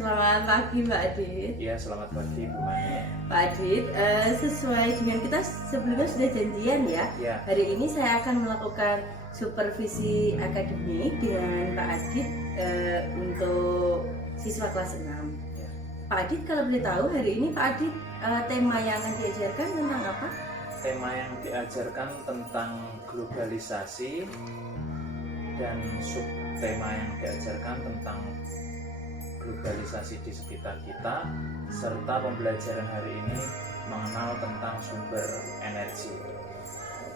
Selamat pagi Mbak Adit. Iya, selamat pagi Bu Mani. Pak Adit, sesuai dengan kita sebelumnya sudah janjian ya. Ya. Hari ini saya akan melakukan supervisi akademik dengan Pak Adit untuk siswa kelas 6. Ya. Pak Adit, kalau boleh tahu hari ini Pak Adit tema yang akan diajarkan tentang apa? Tema yang diajarkan tentang globalisasi dan subtema yang diajarkan tentang globalisasi di sekitar kita, serta pembelajaran hari ini mengenal tentang sumber energi.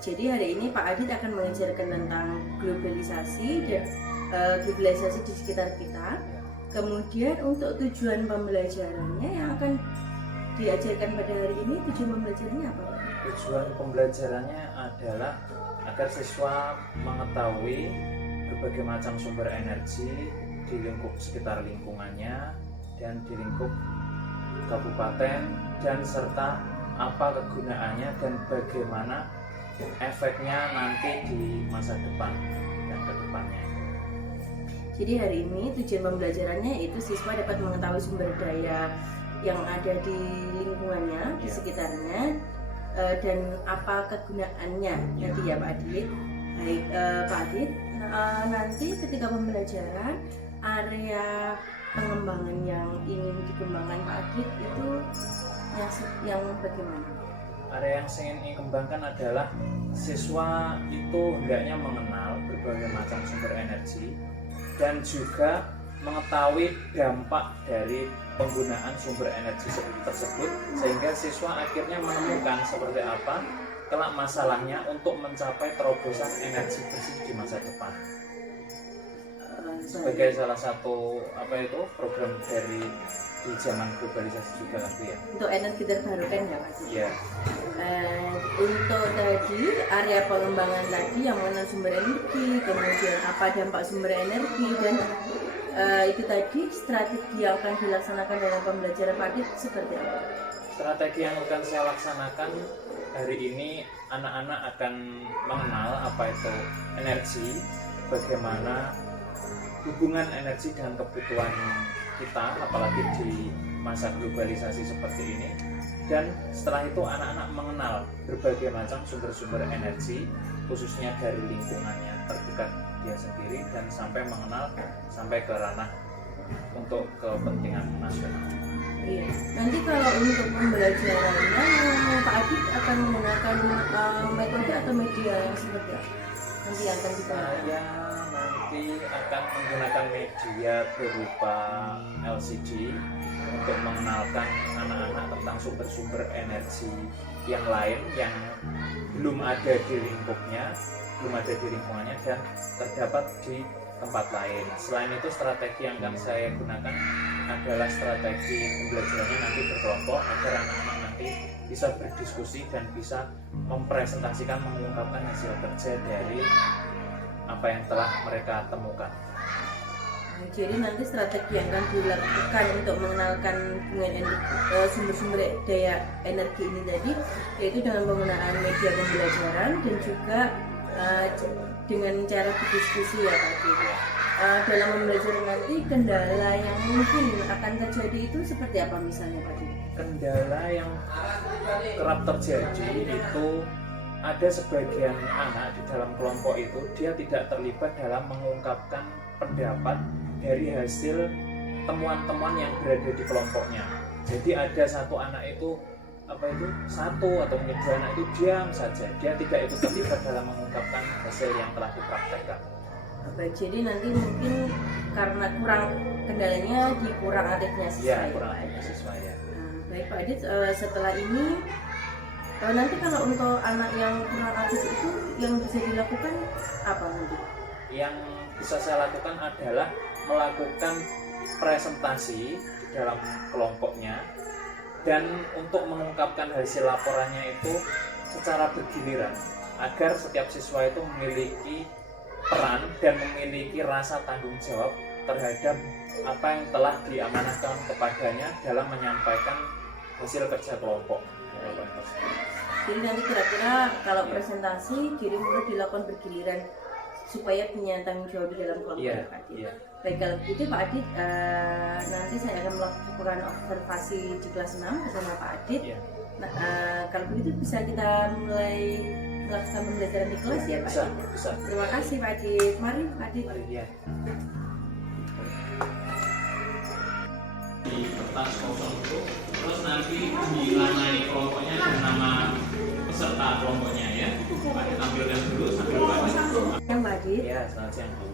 Jadi hari ini Pak Adit akan mengajarkan tentang globalisasi dan globalisasi di sekitar kita. Kemudian untuk tujuan pembelajarannya yang akan diajarkan pada hari ini, tujuan pembelajarannya apa? Tujuan pembelajarannya adalah agar siswa mengetahui berbagai macam sumber energi di lingkup sekitar lingkungannya dan di lingkup kabupaten, dan serta apa kegunaannya dan bagaimana efeknya nanti di masa depan dan ke depannya. Jadi hari ini tujuan pembelajarannya itu siswa dapat mengetahui sumber daya yang ada di lingkungannya, di sekitarnya, dan apa kegunaannya nanti ya Pak Adit. Baik Pak Adit, nanti ketika pembelajaran area pengembangan yang ingin dikembangkan Pak Adit itu yang bagaimana? Area yang ingin dikembangkan adalah siswa itu hendaknya mengenal berbagai macam sumber energi dan juga mengetahui dampak dari penggunaan sumber energi tersebut, sehingga siswa akhirnya menemukan seperti apa kelak masalahnya untuk mencapai terobosan energi bersih di masa depan. Sebagai salah satu program dari di zaman globalisasi juga nanti ya. Untuk energi terbarukan ya Pak? Iya. Untuk tadi area pengembangan tadi yang mengenal sumber energi, kemudian apa dampak sumber energi, dan itu tadi strategi yang akan dilaksanakan dalam pembelajaran Pak Adit seperti apa? Strategi yang akan saya laksanakan hari ini, anak-anak akan mengenal apa itu energi, bagaimana hubungan energi dengan kebutuhan kita, apalagi di masa globalisasi seperti ini. Dan setelah itu anak-anak mengenal berbagai macam sumber-sumber energi, khususnya dari lingkungannya terdekat dia sendiri, dan sampai mengenal sampai ke ranah untuk kepentingan nasional. Iya. Nanti kalau untuk pembelajarannya Pak Adit akan menggunakan metode atau media yang seperti apa? Nanti akan digunakan. Saya nanti akan menggunakan media berupa LCD untuk mengenalkan anak-anak tentang sumber-sumber energi yang lain yang belum ada di lingkupnya, belum ada di lingkungannya dan terdapat di tempat lain. Selain itu, strategi yang akan saya gunakan adalah strategi pembelajarannya nanti berkelompok agar anak-anak nanti bisa berdiskusi dan bisa mempresentasikan, mengungkapkan hasil kerja dari apa yang telah mereka temukan. Jadi nanti strategi yang akan dilakukan untuk mengenalkan sumber-sumber daya energi ini tadi, yaitu dengan penggunaan media pembelajaran dan juga dengan cara berdiskusi ya Pak Adit. Dalam pembelajaran nanti kendala yang mungkin akan terjadi itu seperti apa misalnya Pak Adit? Kendala yang kerap terjadi itu ada sebagian anak di dalam kelompok itu dia tidak terlibat dalam mengungkapkan pendapat dari hasil temuan-temuan yang berada di kelompoknya. Jadi ada satu anak itu satu atau mungkin dua anak itu diam saja, dia tidak ikut terlibat dalam mengungkapkan hasil yang telah dipraktekkan. Baik, jadi nanti mungkin karena kendalanya di kurang aktifnya siswa. Ya, kurang aktifnya siswa ya. Baik Pak Adit, setelah ini nanti kalau untuk anak yang kurang aktif itu yang bisa dilakukan apa nanti? Yang bisa saya lakukan adalah melakukan presentasi di dalam kelompoknya, dan untuk mengungkapkan hasil laporannya itu secara bergiliran agar setiap siswa itu memiliki peran dan memiliki rasa tanggung jawab terhadap apa yang telah diamanahkan kepadanya dalam menyampaikan hasil kerja kelompok. Jadi nanti kira-kira kalau presentasi jadi mulai dilakukan bergiliran supaya punya tanggung jawab di dalam kelompok Iya, Pak Adit. iya. Baik, kalau begitu Pak Adit, nanti saya akan melakukan observasi di kelas 6 bersama Pak Adit. Iya. Nah, kalau begitu bisa kita mulai melakukan pembelajaran di kelas ya Pak Bisa, Adit. bisa. Terima kasih Pak Adit. Mari Pak Adit. Mari, ya. Di kertas kosong itu, terus nanti dilanai kelompoknya dengan nama peserta kelompoknya ya. Pak Adit tampilkan dulu sambil baca. Yang Pak Adit. Ya, selamat siang Bu.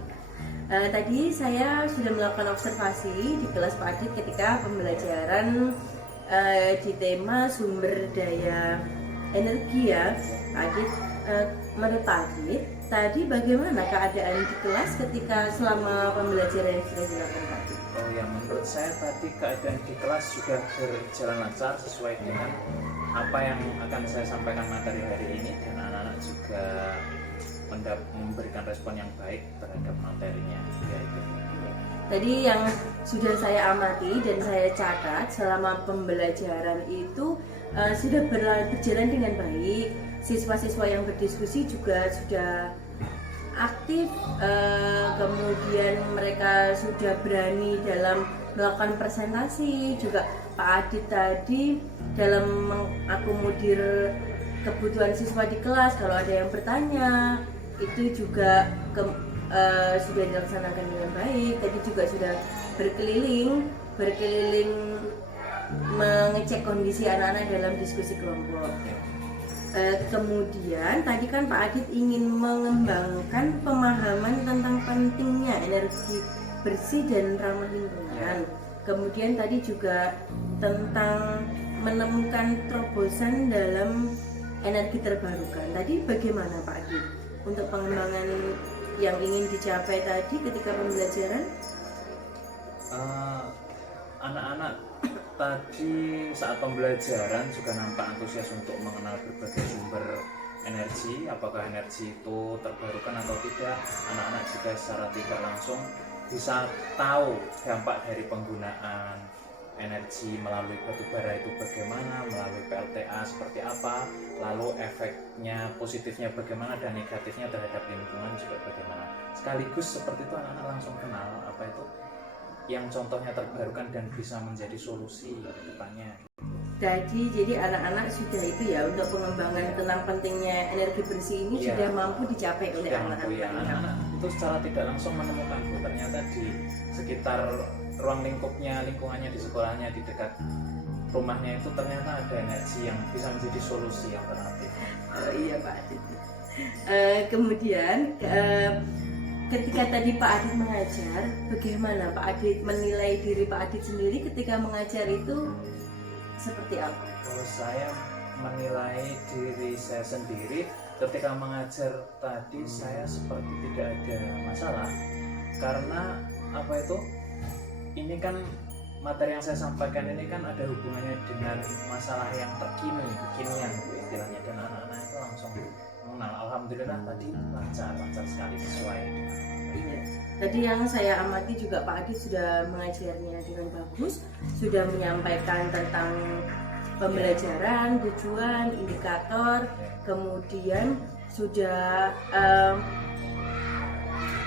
Tadi saya sudah melakukan observasi di kelas Pak Adit ketika pembelajaran di tema sumber daya energi ya Pak Adit. Menurut Pak Adit, tadi bagaimana keadaan di kelas ketika selama pembelajaran yang sudah dilakukan Pak Adit? Oh ya, menurut saya tadi keadaan di kelas sudah berjalan lancar sesuai dengan apa yang akan saya sampaikan materi hari ini, dan anak-anak juga memberikan respon yang baik terhadap materinya. Ya, itu. Tadi yang sudah saya amati dan saya catat selama pembelajaran itu sudah berjalan dengan baik. Siswa-siswa yang berdiskusi juga sudah aktif, kemudian mereka sudah berani dalam melakukan presentasi. Juga Pak Adit tadi dalam mengakomodir kebutuhan siswa di kelas, kalau ada yang bertanya itu juga sudah dilaksanakan dengan baik. Tadi juga sudah berkeliling mengecek kondisi anak-anak dalam diskusi kelompok. Kemudian tadi kan Pak Adit ingin mengembangkan pemahaman tentang pentingnya energi bersih dan ramah lingkungan. Kemudian tadi juga tentang menemukan terobosan dalam energi terbarukan. Tadi bagaimana Pak Adit untuk pengembangan yang ingin dicapai tadi ketika pembelajaran? Anak-anak tadi saat pembelajaran juga nampak antusias untuk mengenal berbagai sumber energi, apakah energi itu terbarukan atau tidak. Anak-anak juga secara tidak langsung bisa tahu dampak dari penggunaan energi melalui batu bara itu bagaimana, melalui PLTA seperti apa, lalu efeknya positifnya bagaimana dan negatifnya terhadap lingkungan juga bagaimana. Sekaligus seperti itu anak-anak langsung kenal apa itu yang contohnya terbarukan dan bisa menjadi solusi ke depannya. Jadi anak-anak sudah itu ya, untuk pengembangan tentang pentingnya energi bersih ini sudah mampu dicapai oleh anak-anak. Ya, anak-anak itu secara tidak langsung menemukan ternyata di sekitar ruang lingkungannya di sekolahnya, di dekat rumahnya itu ternyata ada energi yang bisa menjadi solusi alternatif. Oh iya Pak Adit. Kemudian ketika tadi Pak Adit mengajar, bagaimana Pak Adit menilai diri Pak Adit sendiri ketika mengajar itu seperti apa? Kalau saya menilai diri saya sendiri ketika mengajar tadi, saya seperti tidak ada masalah, karena apa itu, ini kan materi yang saya sampaikan ini kan ada hubungannya dengan masalah yang kekinian istilahnya, dan anak-anak itu langsung mengenal. Alhamdulillah tadi lancar sekali sesuai. Iya. Tadi yang saya amati juga Pak Adit sudah mengajarnya dengan bagus, sudah menyampaikan tentang pembelajaran, tujuan, indikator, kemudian sudah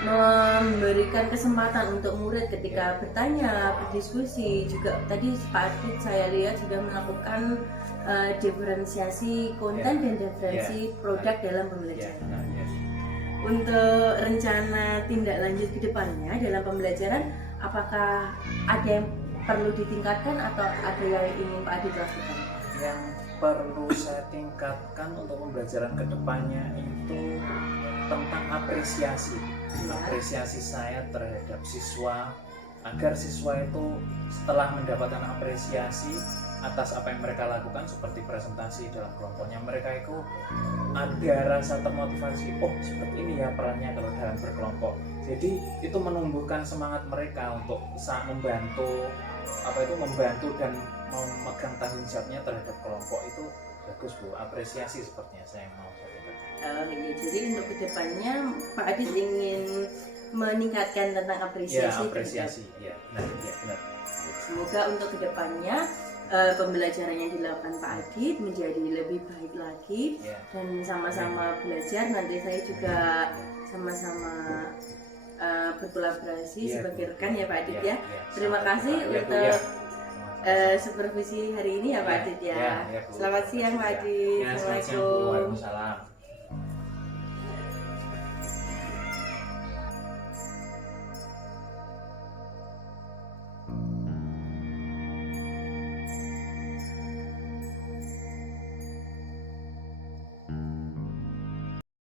memberikan kesempatan untuk murid ketika bertanya, berdiskusi. Juga tadi Pak Adit saya lihat sudah melakukan diferensiasi konten dan diferensiasi produk dalam pembelajaran. Untuk rencana tindak lanjut ke depannya dalam pembelajaran, apakah ada yang perlu ditingkatkan atau ada yang ingin Pak Adit lakukan? Yang perlu saya tingkatkan untuk pembelajaran ke depannya itu tentang apresiasi. Apresiasi saya terhadap siswa, agar siswa itu setelah mendapatkan apresiasi atas apa yang mereka lakukan seperti presentasi dalam kelompoknya, mereka itu ada rasa termotivasi, oh seperti ini ya perannya kalau dalam berkelompok. Jadi itu menumbuhkan semangat mereka untuk membantu dan memegang tanggung jawabnya terhadap kelompok. Itu bagus Bu, apresiasi sepertinya saya mau sampaikan. Iya, jadi untuk kedepannya Pak Adit ingin meningkatkan tentang apresiasi. Ya, apresiasi, ya benar. Semoga untuk kedepannya pembelajaran yang dilakukan Pak Adit menjadi lebih baik lagi Ya. dan sama-sama belajar. Nanti saya juga sama-sama berkolaborasi Iya, sebagai Bu. rekan ya Pak Adit Ya, ya. ya. Terima Sampai kasih jumpa. Ya, Bu, untuk ya. supervisi hari ini ya Pak Ya, Adit ya. ya, ya, Bu. Selamat siang Pak Ya. Adit. Ya, selamat siang, Bu. Assalamualaikum. Waalaikumsalam.